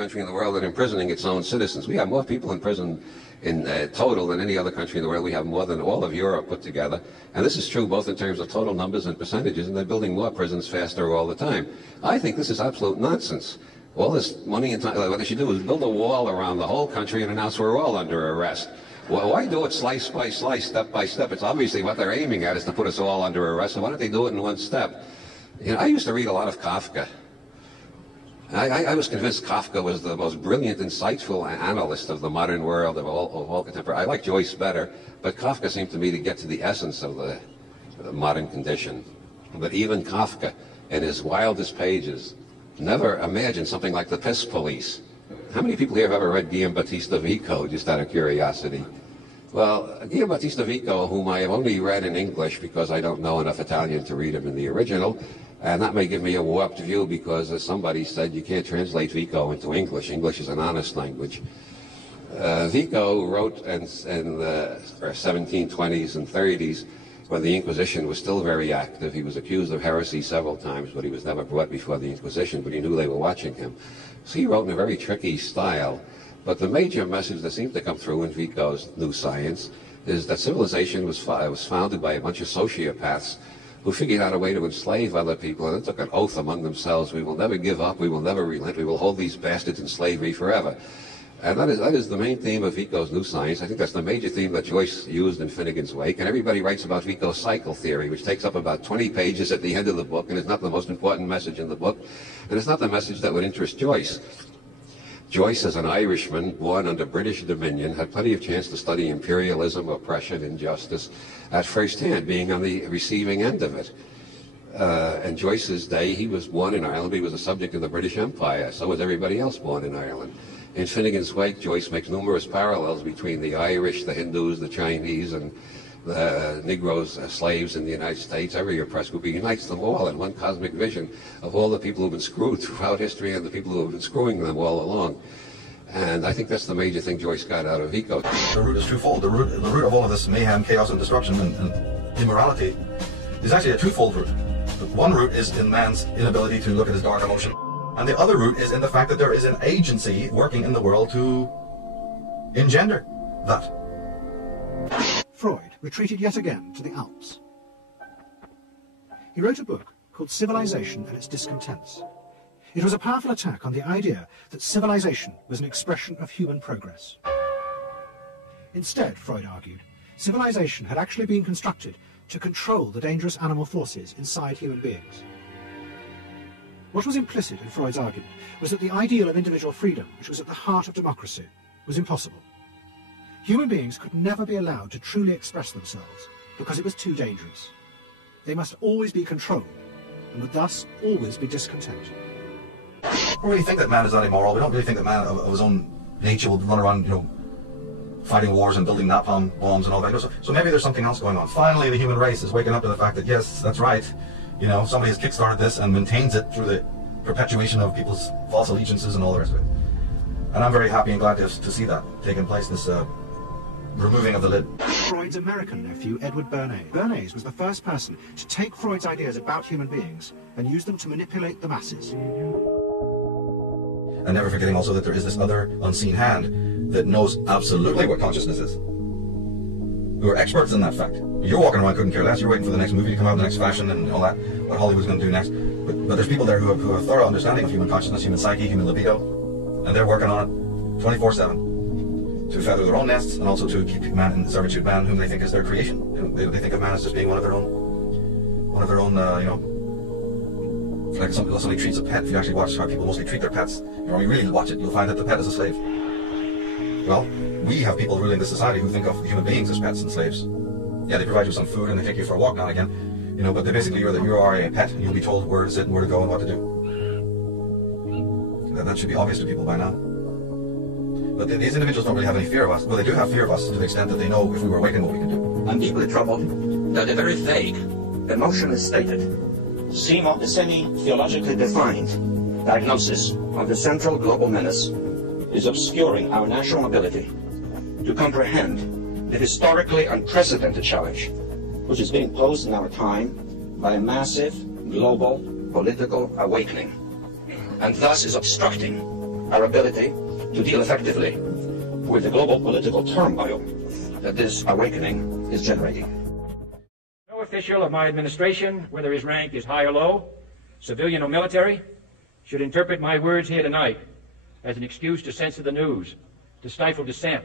country in the world at imprisoning its own citizens. We have more people in prison in total than any other country in the world. We have more than all of Europe put together. And this is true both in terms of total numbers and percentages, and they're building more prisons faster all the time. I think this is absolute nonsense. All this money and time, what they should do is build a wall around the whole country and announce we're all under arrest. Well, why do it slice by slice, step by step? It's obviously what they're aiming at is to put us all under arrest, so why don't they do it in one step? You know, I used to read a lot of Kafka. I was convinced Kafka was the most brilliant, insightful analyst of the modern world, of all contemporary. I like Joyce better, but Kafka seemed to me to get to the essence of the modern condition. But even Kafka, in his wildest pages, never imagined something like the piss police. How many people here have ever read Giambattista Kafka, just out of curiosity? Well, Giambattista Kafka, whom I have only read in English because I don't know enough Italian to read him in the original, and that may give me a warped view because, as somebody said, you can't translate Kafka into English. English is an honest language. Kafka wrote in the 1720s and 30s, when the Inquisition was still very active. He was accused of heresy several times, but he was never brought before the Inquisition, but he knew they were watching him. So he wrote in a very tricky style. But the major message that seemed to come through in Vico's New Science is that civilization was founded by a bunch of sociopaths who figured out a way to enslave other people, and then took an oath among themselves: we will never give up, we will never relent, we will hold these bastards in slavery forever. And that is the main theme of Vico's New Science. I think that's the major theme that Joyce used in Finnegan's Wake, and everybody writes about Vico's cycle theory, which takes up about 20 pages at the end of the book, and is not the most important message in the book, and it's not the message that would interest Joyce. Joyce, as an Irishman born under British dominion, had plenty of chance to study imperialism, oppression, injustice at first hand, being on the receiving end of it. In Joyce's day, he was born in Ireland, but he was a subject of the British Empire. So was everybody else born in Ireland. In Finnegan's Wake, Joyce makes numerous parallels between the Irish, the Hindus, the Chinese, and the Negroes, slaves in the United States. Every oppressed group. He unites them all in one cosmic vision of all the people who've been screwed throughout history and the people who have been screwing them all along. And I think that's the major thing Joyce got out of Vico. The root is twofold. The root of all of this mayhem, chaos, and destruction and immorality is actually a twofold root. One root is in man's inability to look at his dark emotion. And the other root is in the fact that there is an agency working in the world to engender that. Freud retreated yet again to the Alps. He wrote a book called Civilization and Its Discontents. It was a powerful attack on the idea that civilization was an expression of human progress. Instead, Freud argued, civilization had actually been constructed to control the dangerous animal forces inside human beings. What was implicit in Freud's argument was that the ideal of individual freedom, which was at the heart of democracy, was impossible. Human beings could never be allowed to truly express themselves because it was too dangerous. They must always be controlled and would thus always be discontent. We don't really think that man is that immoral. We don't really think that man of his own nature will run around, fighting wars and building napalm bombs and all that. So maybe there's something else going on. Finally, the human race is waking up to the fact that, yes, that's right. Somebody has kickstarted this and maintains it through the perpetuation of people's false allegiances and all the rest of it. And I'm very happy and glad to see that taking place, this removing of the lid. Freud's American nephew, Edward Bernays. Bernays was the first person to take Freud's ideas about human beings and use them to manipulate the masses. And never forgetting also that there is this other unseen hand that knows absolutely what consciousness is. Who are experts in that fact. You're walking around couldn't care less. You're waiting for the next movie to come out, the next fashion and all that, what Hollywood's going to do next. But there's people there who have a thorough understanding of human consciousness, human psyche, human libido, and they're working on it 24/7 to feather their own nests and also to keep man in servitude, man whom they think is their creation. They think of man as just being one of their own, like somebody treats a pet. If you actually watch how people mostly treat their pets, when you really watch it, you'll find that the pet is a slave. Well, we have people ruling the society who think of human beings as pets and slaves. Yeah, they provide you some food and they take you for a walk now and again, but they basically you are a pet and you'll be told where to sit and where to go and what to do. That should be obvious to people by now. But these individuals don't really have any fear of us. Well, they do have fear of us to the extent that they know if we were awakened what we can do. I'm deeply troubled that the very vague, emotionless stated, semi-theologically defined diagnosis of the central global menace is obscuring our national ability to comprehend the historically unprecedented challenge which is being posed in our time by a massive global political awakening, and thus is obstructing our ability to deal effectively with the global political turmoil that this awakening is generating. No official of my administration, whether his rank is high or low, civilian or military, should interpret my words here tonight as an excuse to censor the news, to stifle dissent,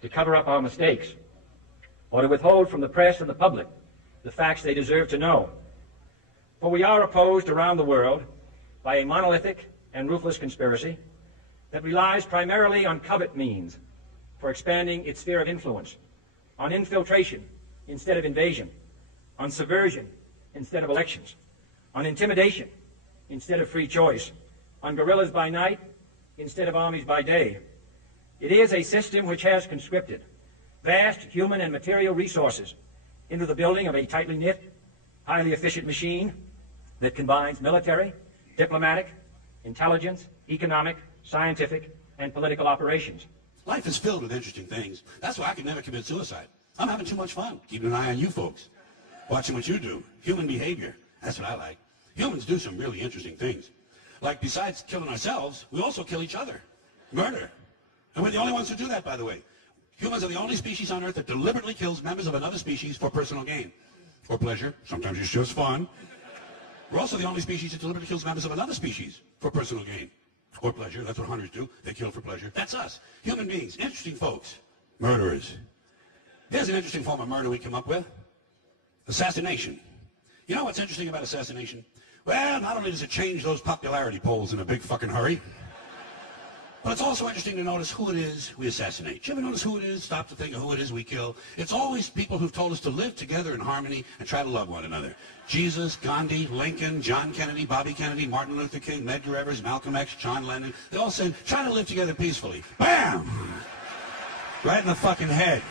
to cover up our mistakes, or to withhold from the press and the public the facts they deserve to know. For we are opposed around the world by a monolithic and ruthless conspiracy that relies primarily on covert means for expanding its sphere of influence, on infiltration instead of invasion, on subversion instead of elections, on intimidation instead of free choice, on guerrillas by night instead of armies by day. It is a system which has conscripted vast human and material resources into the building of a tightly knit, highly efficient machine that combines military, diplomatic, intelligence, economic, scientific, and political operations. Life is filled with interesting things. That's why I could never commit suicide. I'm having too much fun, keeping an eye on you folks, watching what you do. Human behavior, that's what I like. Humans do some really interesting things. Like, besides killing ourselves, we also kill each other. Murder. And we're the only ones who do that, by the way. Humans are the only species on Earth that deliberately kills members of another species for personal gain. Or pleasure. Sometimes it's just fun. We're also the only species that deliberately kills members of another species for personal gain. Or pleasure. That's what hunters do. They kill for pleasure. That's us. Human beings. Interesting folks. Murderers. Here's an interesting form of murder we come up with. Assassination. You know what's interesting about assassination? Well, not only does it change those popularity polls in a big fucking hurry, but it's also interesting to notice who it is we assassinate. You ever notice who it is? Stop to think of who it is we kill. It's always people who've told us to live together in harmony and try to love one another. Jesus, Gandhi, Lincoln, John Kennedy, Bobby Kennedy, Martin Luther King, Medgar Evers, Malcolm X, John Lennon. They all said, try to live together peacefully. Bam! Right in the fucking head.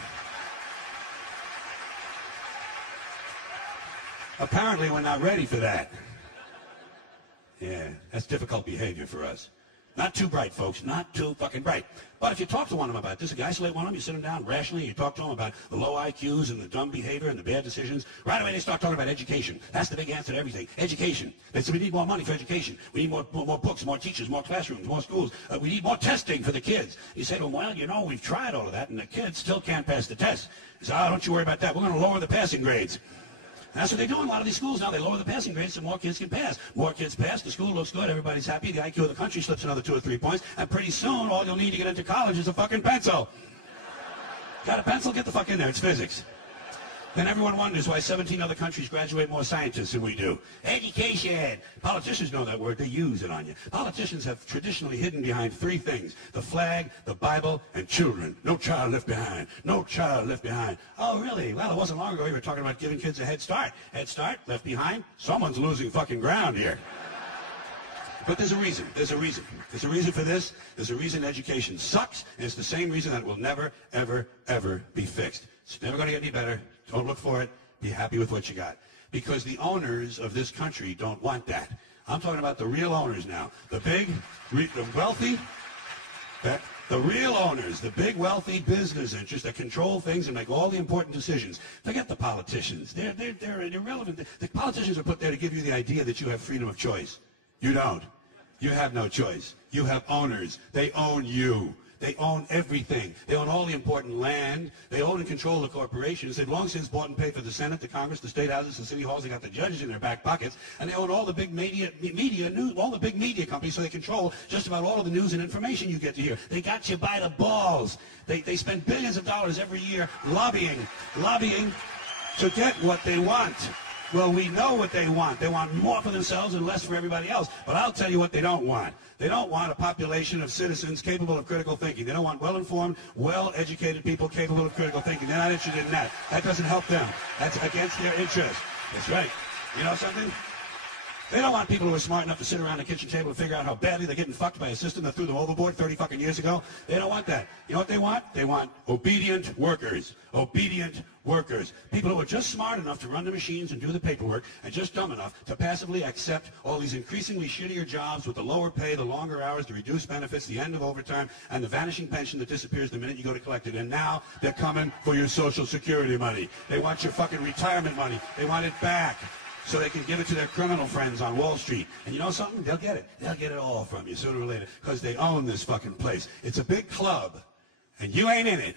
Apparently we're not ready for that. Yeah, that's difficult behavior for us. Not too bright, folks. Not too fucking bright. But if you talk to one of them about this, if you isolate one of them, you sit them down rationally, you talk to them about the low IQs and the dumb behavior and the bad decisions, right away they start talking about education. That's the big answer to everything. Education. They say we need more money for education. We need more books, more teachers, more classrooms, more schools. We need more testing for the kids. You say to them, well, you know, we've tried all of that, and the kids still can't pass the test. You say, oh, don't you worry about that. We're going to lower the passing grades. That's what they do in a lot of these schools now. They lower the passing grades so more kids can pass. More kids pass, the school looks good, everybody's happy, the IQ of the country slips another 2 or 3 points, and pretty soon all you'll need to get into college is a fucking pencil. Got a pencil? Get the fuck in there. It's physics. Then everyone wonders why 17 other countries graduate more scientists than we do. Education. Politicians know that word. They use it on you. Politicians have traditionally hidden behind 3 things: the flag, the Bible, and children. No child left behind. No child left behind. Oh, really? Well, it wasn't long ago we were talking about giving kids a head start. Head start, left behind. Someone's losing fucking ground here. But there's a reason. There's a reason. There's a reason for this. There's a reason education sucks, and it's the same reason that it will never, ever, ever be fixed. It's never going to get any better. Don't look for it. Be happy with what you got. Because the owners of this country don't want that. I'm talking about the real owners now. The big, the wealthy, the real owners, the big, wealthy business interests that control things and make all the important decisions. Forget the politicians. They're irrelevant. The politicians are put there to give you the idea that you have freedom of choice. You don't. You have no choice. You have owners. They own you. They own everything. They own all the important land. They own and control the corporations. They've long since bought and paid for the Senate, the Congress, the state houses, the city halls. They got the judges in their back pockets. And they own all the big all the big media companies, so they control just about all of the news and information you get to hear. They got you by the balls. They spend billions of dollars every year lobbying to get what they want. Well, we know what they want. They want more for themselves and less for everybody else. But I'll tell you what they don't want. They don't want a population of citizens capable of critical thinking. They don't want well-informed, well-educated people capable of critical thinking. They're not interested in that. That doesn't help them. That's against their interest. That's right. You know something? They don't want people who are smart enough to sit around the kitchen table and figure out how badly they're getting fucked by a system that threw them overboard 30 fucking years ago. They don't want that. You know what they want? They want obedient workers. Obedient workers. People who are just smart enough to run the machines and do the paperwork, and just dumb enough to passively accept all these increasingly shittier jobs with the lower pay, the longer hours, the reduced benefits, the end of overtime, and the vanishing pension that disappears the minute you go to collect it. And now they're coming for your Social Security money. They want your fucking retirement money. They want it back. so they can give it to their criminal friends on Wall Street. And you know something? They'll get it. They'll get it all from you sooner or later because they own this fucking place. It's a big club, and you ain't in it.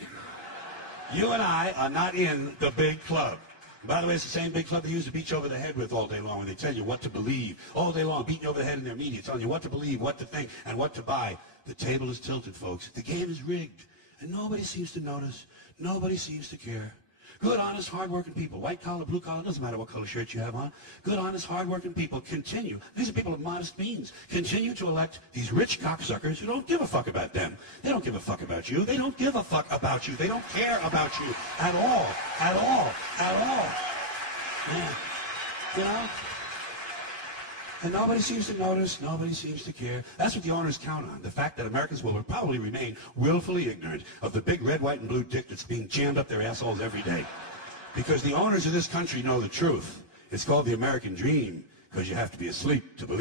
You and I are not in the big club. And by the way, it's the same big club they used to beat you over the head with all day long when they tell you what to believe. All day long, beating you over the head in their media, telling you what to believe, what to think, and what to buy. The table is tilted, folks. The game is rigged. And nobody seems to notice. Nobody seems to care. Good, honest, hard-working people, white collar, blue collar, doesn't matter what color shirt you have on. Good, honest, hard-working people continue. These are people of modest means. Continue to elect these rich cocksuckers who don't give a fuck about them. They don't give a fuck about you. They don't give a fuck about you. They don't care about you at all. At all. At all. Yeah. You know? And nobody seems to notice, nobody seems to care. That's what the owners count on, the fact that Americans will probably remain willfully ignorant of the big red, white, and blue dick that's being jammed up their assholes every day. Because the owners of this country know the truth. It's called the American dream, because you have to be asleep to believe.